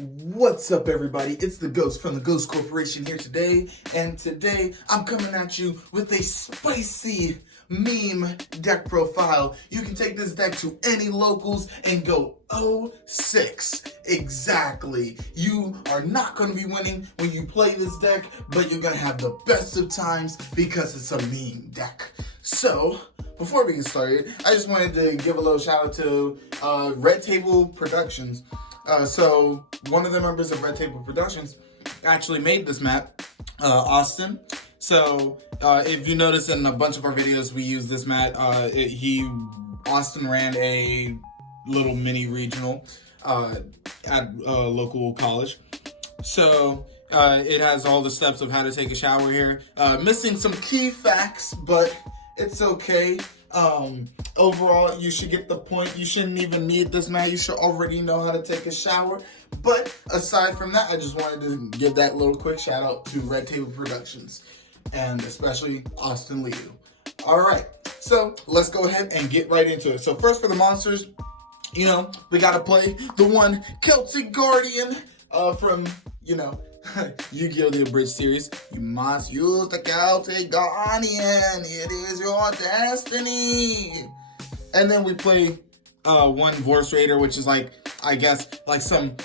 What's up, everybody? It's the Ghost from the Ghost Corporation here today, and today I'm coming at you with a spicy meme deck profile. You can take this deck to any locals and go 0-6. Exactly. You are not going to be winning when you play this deck, but you're going to have the best of times because it's a meme deck. So, before we get started, I just wanted to give a little shout out to Red Table Productions. So one of the members of Red Table Productions actually made this map, Austin. So if you notice in a bunch of our videos, we use this map. Austin ran a little mini regional at a local college. So it has all the steps of how to take a shower here. Missing some key facts, but it's okay. Overall, you should get the point. You shouldn't even need this map. You should already know how to take a shower. But aside from that, I just wanted to give that little quick shout out to Red Table Productions and especially Austin Liu. All right, so let's go ahead and get right into it. So first for the monsters, we got to play the one Celtic Guardian from, YuGiOh the Abridged series. You must use the Celtic Guardian. It is your destiny. And then we play one Vorce Raider, which is like some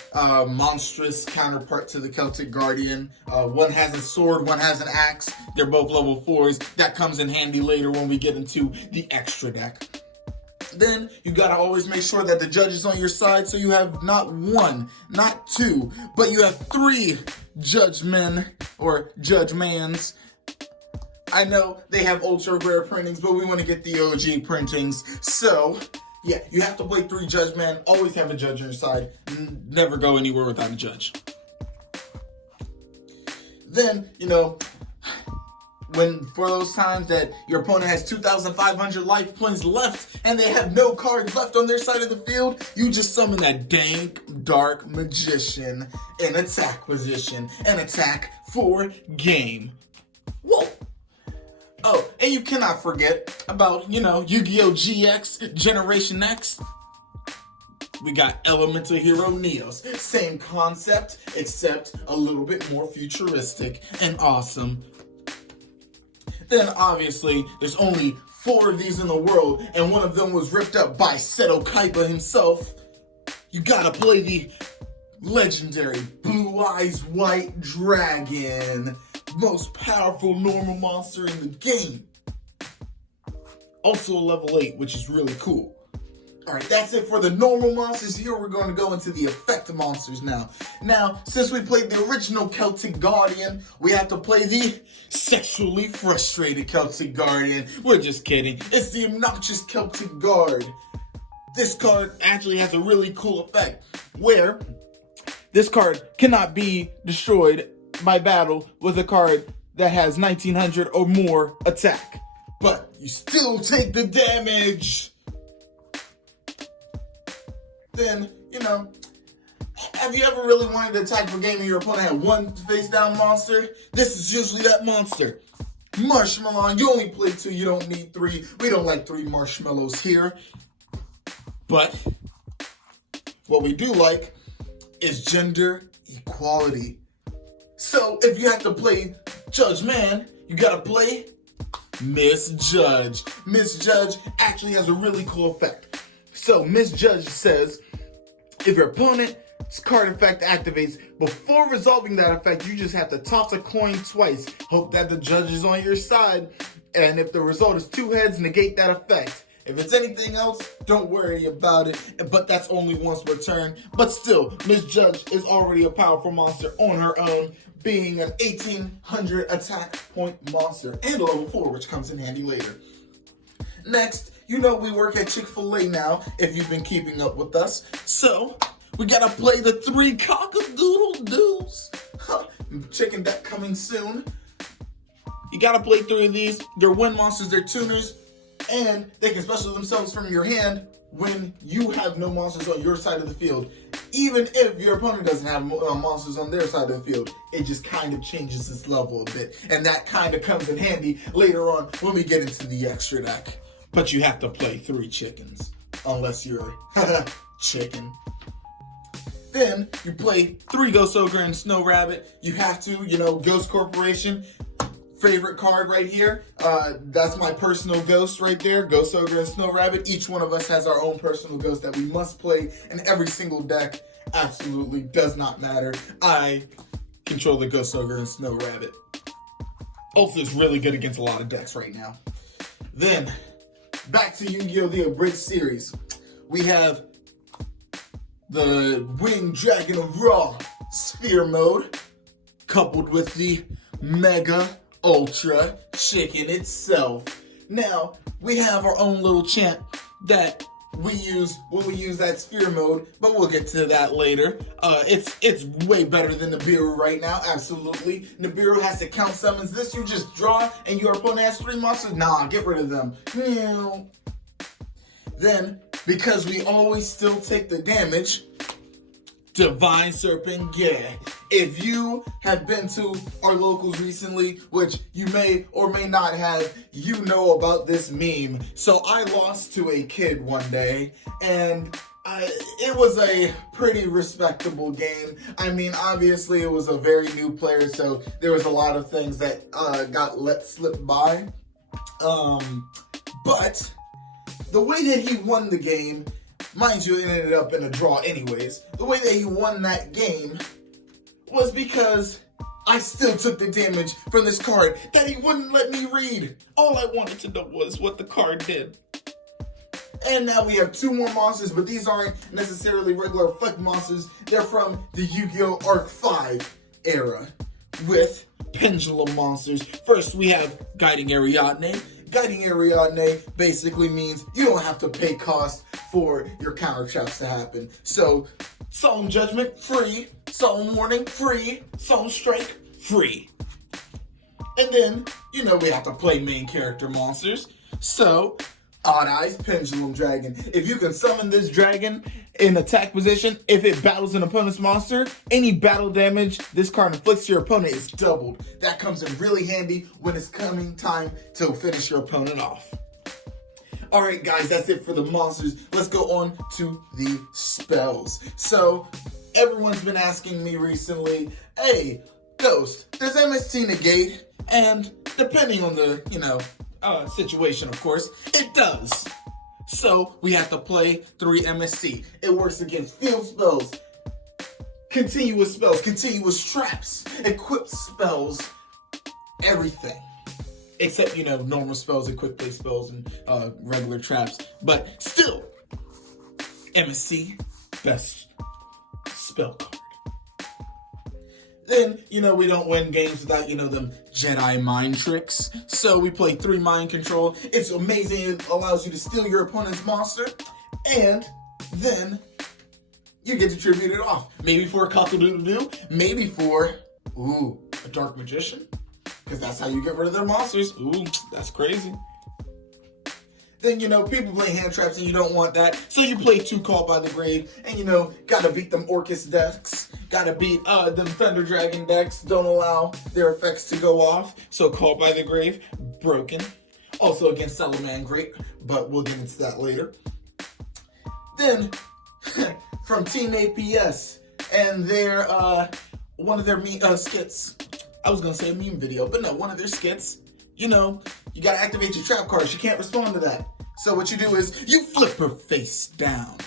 monstrous counterpart to the Celtic Guardian. One has a sword, one has an axe. They're both level 4s. That comes in handy later when we get into the extra deck. Then you gotta always make sure that the judge is on your side, so you have not one, not two, but you have 3 judgemen or judgemans. I know they have ultra rare printings, but we want to get the OG printings. So yeah, you have to play 3 judgemen. Always have a judge on your side. Never go anywhere without a judge. Then when for those times that your opponent has 2,500 life points left and they have no cards left on their side of the field, you just summon that dank, dark magician in attack position and attack for game. Whoa! Oh, and you cannot forget about, YuGiOh GX Generation X. We got Elemental Hero Neos. Same concept, except a little bit more futuristic and awesome. Then obviously, there's only 4 of these in the world, and one of them was ripped up by Seto Kaiba himself. You gotta play the legendary Blue Eyes White Dragon. Most powerful normal monster in the game. Also a level 8, which is really cool. Alright, that's it for the normal monsters. Here we're going to go into the effect monsters now. Now, since we played the original Celtic Guardian, we have to play the sexually frustrated Celtic Guardian. We're just kidding. It's the obnoxious Celtic Guard. This card actually has a really cool effect, where this card cannot be destroyed by battle with a card that has 1900 or more attack. But you still take the damage. Then, have you ever really wanted to attack for game and your opponent had 1 face-down monster? This is usually that monster. Marshmallow, you only play 2, you don't need 3. We don't like 3 marshmallows here. But what we do like is gender equality. So if you have to play Judge Man, you gotta play Miss Judge. Miss Judge actually has a really cool effect. So Miss Judge says, if your opponent's card effect activates, before resolving that effect, you just have to toss a coin twice. Hope that the judge is on your side. And if the result is 2 heads, negate that effect. If it's anything else, don't worry about it. But that's only once per turn. But still, Miss Judge is already a powerful monster on her own, being an 1800 attack point monster and a level 4, which comes in handy later. Next, we work at Chick-fil-A now, if you've been keeping up with us. So, we gotta play the 3 cock-a-doodle-doos. Chicken deck coming soon. You gotta play 3 of these. They're win monsters, they're tuners, and they can special themselves from your hand when you have no monsters on your side of the field. Even if your opponent doesn't have monsters on their side of the field, it just kind of changes its level a bit. And that kind of comes in handy later on when we get into the extra deck. But you have to play 3 chickens, unless you're chicken. Then you play 3 Ghost Ogre and Snow Rabbit. You have to, you know, Ghost Corporation. Favorite card right here. That's my personal ghost right there. Ghost Ogre and Snow Rabbit. Each one of us has our own personal ghost that we must play in every single deck. Absolutely does not matter. I control the Ghost Ogre and Snow Rabbit. Also, it's really good against a lot of decks right now. Then, back to Yu-Gi-Oh! The Abridged series. We have the Winged Dragon of Ra Sphere mode, coupled with the Mega Ultra Chicken itself. Now, we have our own little chant that we use when we use that Sphere mode, but we'll get to that later. It's way better than Nibiru right now, absolutely. Nibiru has to count summons. This you just draw and your opponent has 3 monsters. Nah, get rid of them. Then, because we always still take the damage, Divine Serpent, yeah. If you have been to our locals recently, which you may or may not have, you know about this meme. So I lost to a kid one day, and it was a pretty respectable game. I mean, obviously it was a very new player, so there was a lot of things that got let slip by. But the way that he won the game, mind you, it ended up in a draw anyways. The way that he won that game was because I still took the damage from this card that he wouldn't let me read. All I wanted to know was what the card did. And now we have 2 more monsters, but these aren't necessarily regular effect monsters. They're from the Yu-Gi-Oh! Arc 5 era with pendulum monsters. First, we have Guiding Ariadne. Guiding Ariadne basically means you don't have to pay cost for your counter traps to happen. So, Solemn Judgment, free. Solemn Warning, free. Solemn Strike, free. And then, you know, we have to play main character monsters. So, Odd Eyes Pendulum Dragon. If you can summon this dragon in attack position, if it battles an opponent's monster, any battle damage this card inflicts to your opponent is doubled. That comes in really handy when it's coming time to finish your opponent off. Alright guys, that's it for the monsters. Let's go on to the spells. So, everyone's been asking me recently, hey, Ghost, does MST negate? And depending on the, situation, of course, it does. So, we have to play 3 MST. It works against field spells, continuous traps, equipped spells, everything. Except, normal spells, equipped play spells, and regular traps. But still, MST, best spell card. Then, we don't win games without, them Jedi mind tricks. So we play 3 mind control. It's amazing. It allows you to steal your opponent's monster. And then you get to tribute it off. Maybe for a cockle-doodle-doo. Maybe for, a dark magician. Because that's how you get rid of their monsters. Ooh, that's crazy. Then, people play hand traps and you don't want that. So you play 2 Called by the Grave. And, gotta beat them Orcus decks. Gotta beat them Thunder Dragon decks. Don't allow their effects to go off. So Called by the Grave, broken. Also against Salamangreat, but we'll get into that later. Then, from Team APS and their, one of their skits. I was gonna say a meme video, but no, one of their skits. You gotta activate your trap cards. You can't respond to that. So what you do is, you flip her face down.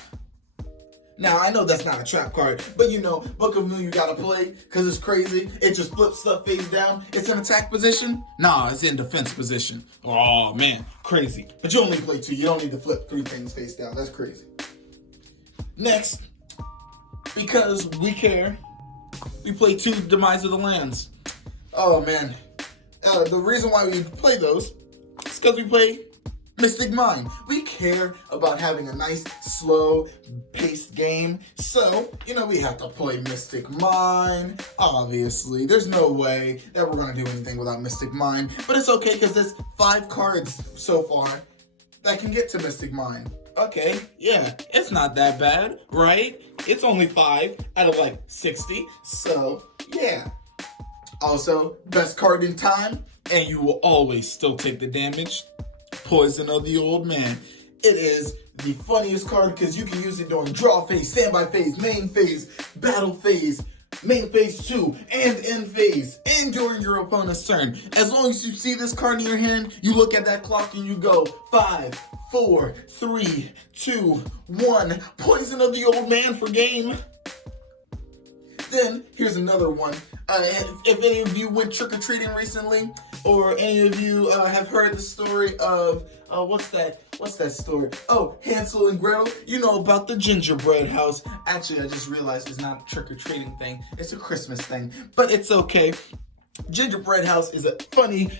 Now, I know that's not a trap card, but Book of Moon you gotta play, because it's crazy. It just flips stuff face down. It's in attack position? Nah, it's in defense position. Oh, man, crazy. But you only play 2. You don't need to flip 3 things face down. That's crazy. Next, because we care, we play 2 Demise of the Lands. Oh, man. The reason why we play those is because we play Mystic Mine. We care about having a nice, slow-paced game. So, we have to play Mystic Mine. Obviously, there's no way that we're going to do anything without Mystic Mine. But it's okay because there's 5 cards so far that can get to Mystic Mine. Okay, yeah, it's not that bad, right? It's only 5 out of 60. So, yeah. Also, best card in time, and you will always still take the damage. Poison of the Old Man. It is the funniest card because you can use it during draw phase, standby phase, main phase, battle phase, main phase 2, and end phase, and during your opponent's turn. As long as you see this card in your hand, you look at that clock and you go 5, 4, 3, 2, 1. Poison of the old man for game. Then here's another one. If any of you went trick-or-treating recently, or any of you have heard the story of what's that story? Oh, Hansel and Gretel. You know about the gingerbread house. Actually, I just realized it's not a trick-or-treating thing. It's a Christmas thing, but it's okay. Gingerbread house is a funny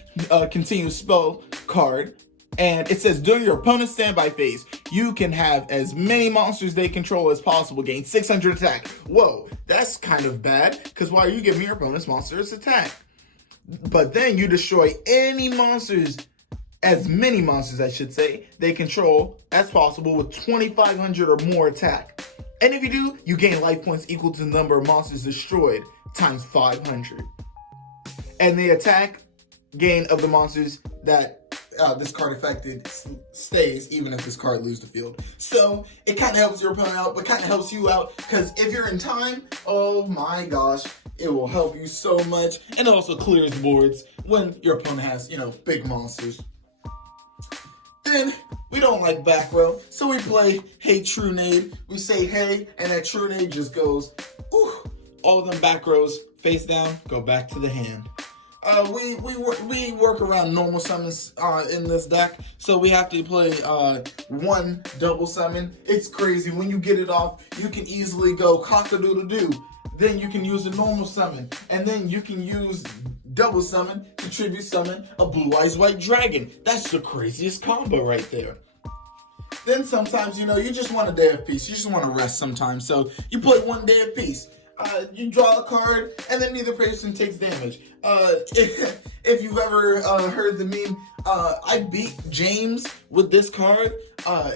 continuous spell card. And it says, during your opponent's standby phase, you can have as many monsters they control as possible, gain 600 attack. Whoa, that's kind of bad, because why are you giving your opponent's monsters attack? But then you destroy any monsters, as many monsters I should say, they control as possible with 2,500 or more attack. And if you do, you gain life points equal to the number of monsters destroyed times 500. And the attack gain of the monsters that this card affected stays even if this card loses the field. So it kind of helps your opponent out, but kind of helps you out, because if you're in time, oh my gosh, it will help you so much. And it also clears boards when your opponent has, big monsters. Then we don't like back row, so we play Hey True Nade. We say hey, and that True Nade just goes, ooh, all of them back rows face down, go back to the hand. We work around normal summons in this deck, so we have to play one double summon. It's crazy. When you get it off, you can easily go cock-a-doodle-doo. Then you can use a normal summon, and then you can use double summon to tribute summon a Blue Eyes White Dragon. That's the craziest combo right there. Then sometimes, you just want a day of peace. You just want to rest sometimes, so you play one day of peace. You draw a card, and then neither person takes damage. If you've ever heard the meme, I beat James with this card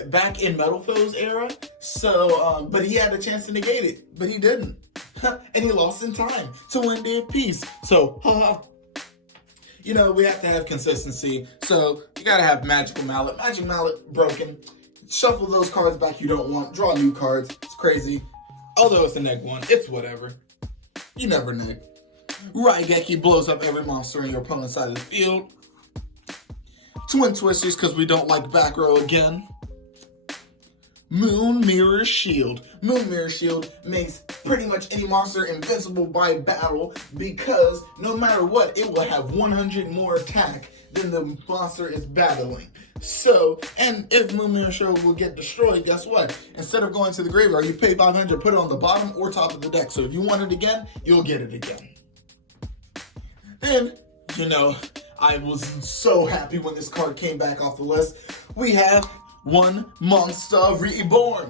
back in Metal Foes era. So, but he had a chance to negate it, but he didn't, and he lost in time to win Day of Peace. So, we have to have consistency. So you gotta have Magical Mallet. Magic Mallet broken. Shuffle those cards back you don't want. Draw new cards. It's crazy. Although it's a neg one, it's whatever. You never neg. Raigeki blows up every monster on your opponent's side of the field. Twin Twisters, because we don't like back row again. Moon Mirror Shield. Moon Mirror Shield makes pretty much any monster invincible by battle, because no matter what, it will have 100 more attack than the monster is battling. So, and if Moon Mirror Shield will get destroyed, guess what? Instead of going to the graveyard, you pay 500, put it on the bottom or top of the deck. So if you want it again, you'll get it again. Then, I was so happy when this card came back off the list. We have One Monster Reborn.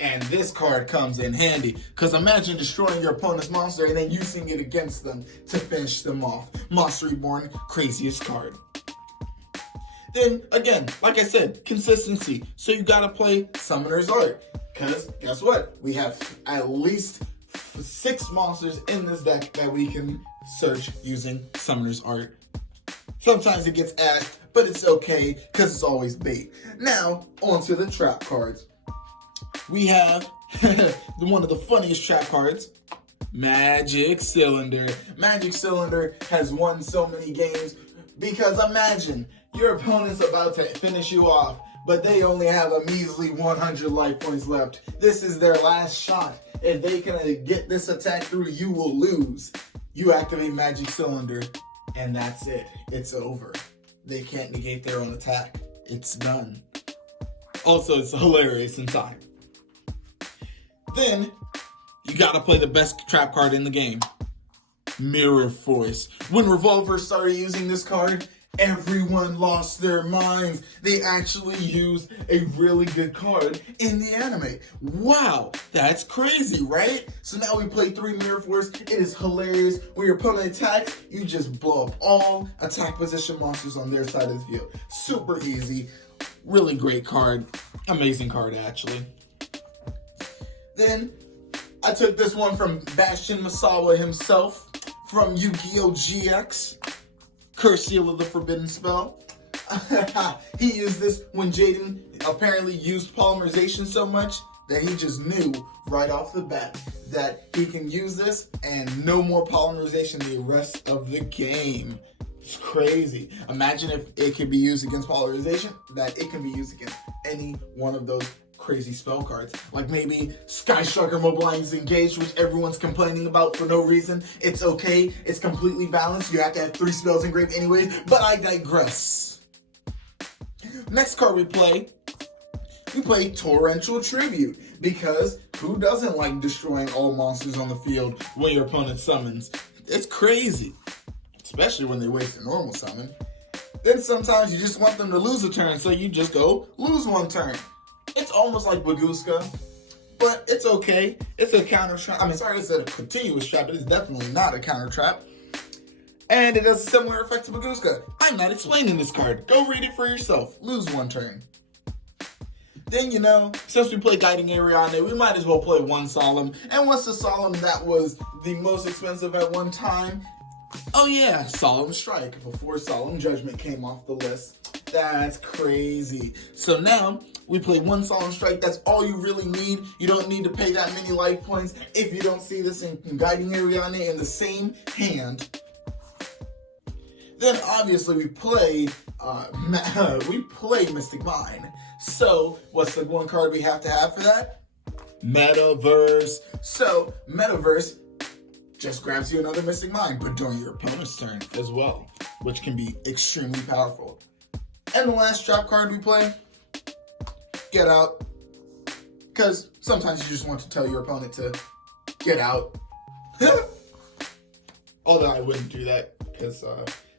And this card comes in handy, because imagine destroying your opponent's monster and then using it against them to finish them off. Monster Reborn, craziest card. Then, again, like I said, consistency. So you gotta play Summoner's Art. Because, guess what? We have at least 6 monsters in this deck that we can search using Summoner's Art. Sometimes it gets asked, but it's okay, because it's always bait. Now, on to the trap cards. We have one of the funniest trap cards, Magic Cylinder. Magic Cylinder has won so many games, because imagine, your opponent's about to finish you off, but they only have a measly 100 life points left. This is their last shot. If they can get this attack through, you will lose. You activate Magic Cylinder, and that's it. It's over. They can't negate their own attack. It's done. Also, it's hilarious in time. Then, you gotta play the best trap card in the game, Mirror Force. When Revolver started using this card, everyone lost their minds. They actually used a really good card in the anime. Wow, that's crazy, right? So now we play 3 Mirror Force. It is hilarious. When your opponent attacks, you just blow up all attack position monsters on their side of the field. Super easy. Really great card. Amazing card, actually. Then, I took this one from Bastion Masawa himself, from YuGiOh GX, Curse Seal of the Forbidden Spell. He used this when Jaden apparently used polymerization so much that he just knew right off the bat that he can use this and no more polymerization the rest of the game. It's crazy. Imagine if it could be used against polymerization, that it can be used against any one of those crazy spell cards. Like maybe Sky Striker Mobilize Engage, which everyone's complaining about for no reason. It's okay. It's completely balanced. You have to have 3 spells engraved anyways, but I digress. Next card we play Torrential Tribute, because who doesn't like destroying all monsters on the field when your opponent summons? It's crazy, especially when they waste a normal summon. Then sometimes you just want them to lose a turn, so you just go lose 1 turn. It's almost like Baguska, but it's okay. It's a counter trap. I mean, sorry, it's a continuous trap, but it's definitely not a counter trap. And it does a similar effect to Baguska. I'm not explaining this card. Go read it for yourself. Lose 1 turn. Then, since we play Guiding Ariadne, we might as well play 1 Solemn. And what's the Solemn that was the most expensive at one time? Oh yeah, Solemn Strike, before Solemn Judgment came off the list. That's crazy. So now, we play 1 Solemn Strike. That's all you really need. You don't need to pay that many life points if you don't see this in Guiding Ariadne in the same hand. Then obviously we play Mystic Mine. So what's the 1 card we have to have for that? Metaverse. So Metaverse just grabs you another Mystic Mine, but during your opponent's turn as well, which can be extremely powerful. And the last trap card we play, Get Out, because sometimes you just want to tell your opponent to get out. Although I wouldn't do that, because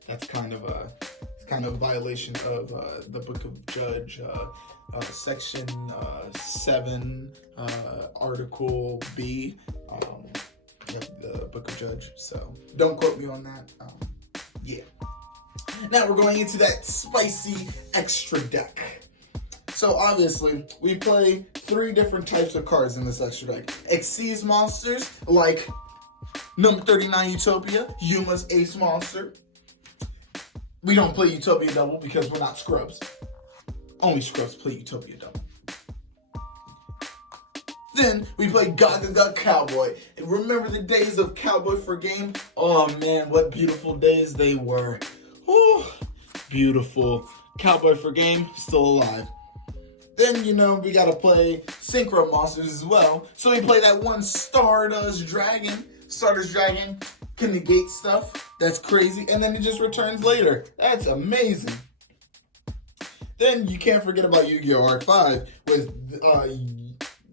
that's kind of a violation of the Book of Judge, section 7, article B, the Book of Judge. So don't quote me on that. Yeah. Now we're going into that spicy extra deck. So obviously, we play 3 different types of cards in this extra deck. Xyz monsters, like number 39 Utopia, Yuma's Ace Monster. We don't play Utopia Double because we're not scrubs. Only scrubs play Utopia Double. Then we play Gaga Cowboy. And remember the days of Cowboy for Game? Oh man, what beautiful days they were. Whew, beautiful. Cowboy for Game, still alive. Then, we gotta play Synchro Monsters as well. So we play that 1 Stardust Dragon. Stardust Dragon can negate stuff. That's crazy. And then it just returns later. That's amazing. Then you can't forget about Yu-Gi-Oh! Arc 5 with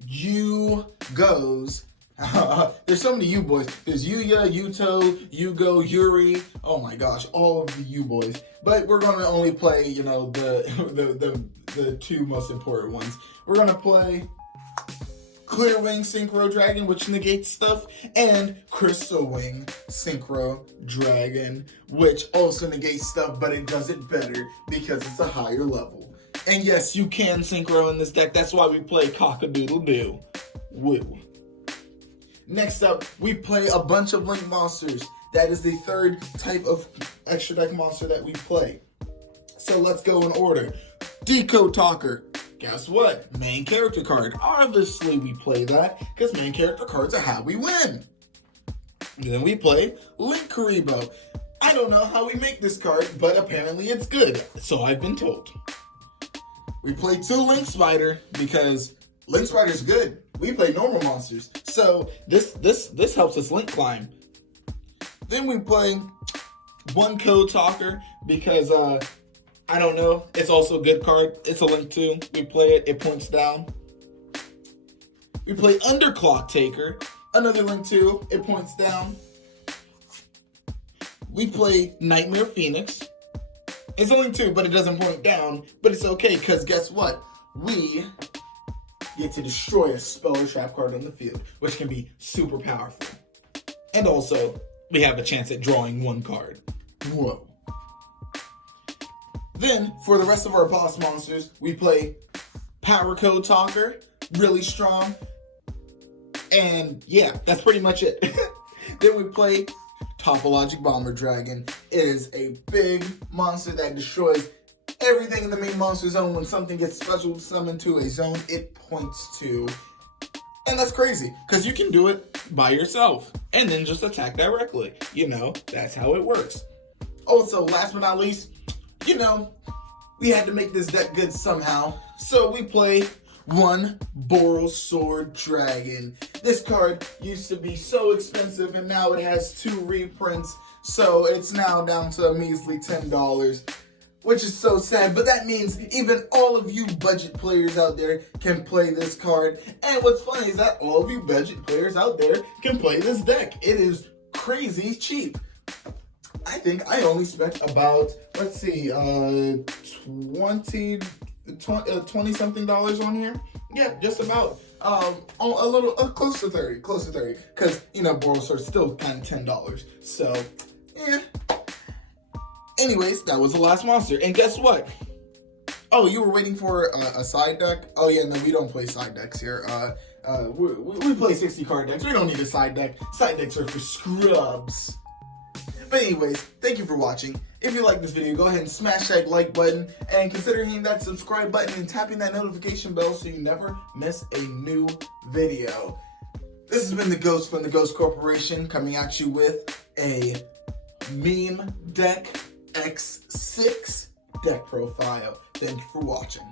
YuGiOhs. There's so many U-boys. There's Yuya, Yuto, YuGiOh, Yuri. Oh my gosh, all of the U-boys. But we're going to only play, the 2 most important ones. We're going to play Clear Wing Synchro Dragon, which negates stuff, and Crystal Wing Synchro Dragon, which also negates stuff, but it does it better because it's a higher level. And yes, you can synchro in this deck. That's why we play Cock-a-Doodle-Doo. Woo. Next up, we play a bunch of Link monsters. That is the 3rd type of extra deck monster that we play. So let's go in order. Decode Talker. Guess what? Main character card. Obviously we play that because main character cards are how we win. Then we play Link Karibo. I don't know how we make this card, but apparently it's good. So I've been told. We play 2 Link Spider because Link Spider's good. We play normal monsters. So this helps us Link climb. Then we play 1 Code Talker because I don't know. It's also a good card. It's a Link 2. We play it. It points down. We play Underclock Taker. Another Link 2. It points down. We play Nightmare Phoenix. It's a Link 2, but it doesn't point down. But it's okay, because guess what? We get to destroy a spell or trap card on the field, which can be super powerful. And also, we have a chance at drawing 1 card. Whoa. Then, for the rest of our boss monsters, we play Power Code Talker, really strong. And yeah, that's pretty much it. Then we play Topologic Bomber Dragon. It is a big monster that destroys everything in the main monster zone, when something gets special summoned to a zone, it points to. And that's crazy, because you can do it by yourself and then just attack directly. You know, that's how it works. Also, last but not least, you know, we had to make this deck good somehow. So we play one Borosword Dragon. This card used to be so expensive, and now it has 2 reprints. So it's now down to a measly $10. Which is so sad, but that means even all of you budget players out there can play this card. And what's funny is that all of you budget players out there can play this deck. It is crazy cheap. I think I only spent about, let's see, 20 something dollars on here. Yeah, just about. A little, close to 30, because, you know, Borosword's still kind of $10. So, yeah. Anyways, that was the last monster. And guess what? Oh, you were waiting for a side deck? Oh yeah, no, we don't play side decks here. We play 60 card decks. We don't need a side deck. Side decks are for scrubs. But anyways, thank you for watching. If you like this video, go ahead and smash that like button and consider hitting that subscribe button and tapping that notification bell so you never miss a new video. This has been the Ghost from the Ghost Corporation, coming at you with a meme deck X6 deck profile. Thank you for watching.